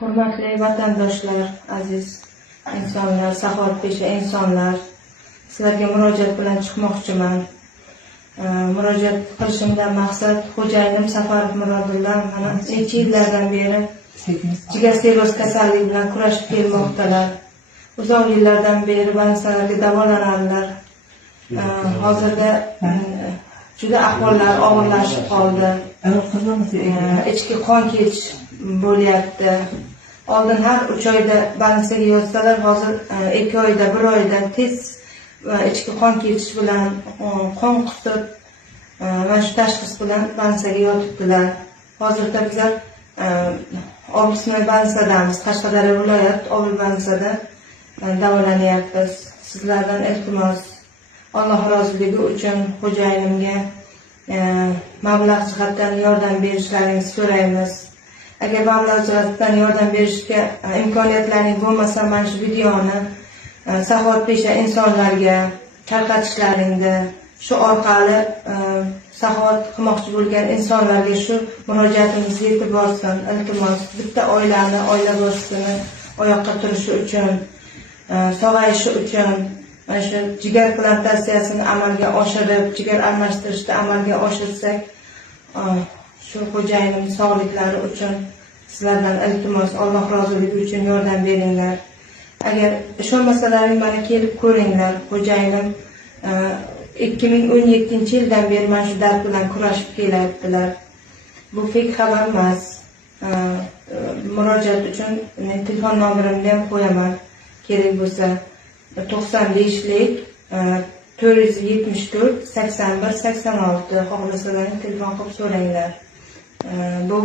Hurmatli vatandoshlar, aziz insonlar, saxovatpesha insonlar, sizlarga murojaat bilan chiqmoqchiman. Murojaat qilishimdan maqsad xo'jayinim Safarov Murodulla mana necha yillardan beri jigar sirroz kasalligi bilan kurashib kelmoqdalar. Uzoq yillardan beri bansalarga davolanadilar. Hozirda juda ahvollari og'irlashib qoldi. Ichki qon ketish bo'lyapti. Oldin har 3 oyda bansaga yozsalar, hozir 2 oyda, 1 oyda tez ichki qon ketish bilan qon qusib, mana shu tashxis bilan bansaga yotibdilar. Hozirda bizlar Obisnoy bansadamiz, Qashqadaryo viloyat Obis bansada davolanyapmiz. Sizlardan iltimos, Alloh roziligi uchun xo'jayinimga mablag' jihatdan yordam berishlaringizni so'raymiz. Agar mablag' jihatdan yordam berishga imkoniyatlaring bo'lmasa, mana shu videoni saxovatpesha insonlarga tarqatishlaringni, shu orqali saxovat qilmoqchi bo'lgan insonlarga shu murojaatimiz yetib borsin. Iltimos, bitta oila boshlig'ini oyoqqa turishi uchun, sog'ayishi uchun, mana shu jigar plantatsiyasini amalga oshirib, jigar almashtirishni amalga oshirsak, shu xo'jayinim sog'liklari uchun sizlardan iltimos, Alloh roziligi uchun yordam beringlar. Agar ishonmasalaring mana kelib ko'ringlar. Xo'jayinim 2017-yildan beri mana shu dard bilan kurashib kelyaptilar. Bu fake xabar emas. Murojaat uchun telefon nomerimni ham qo'yaman. Kerak bo'lsa 95lik 474 81 86 xohlasalar telefon qilib so'ranglar. Bu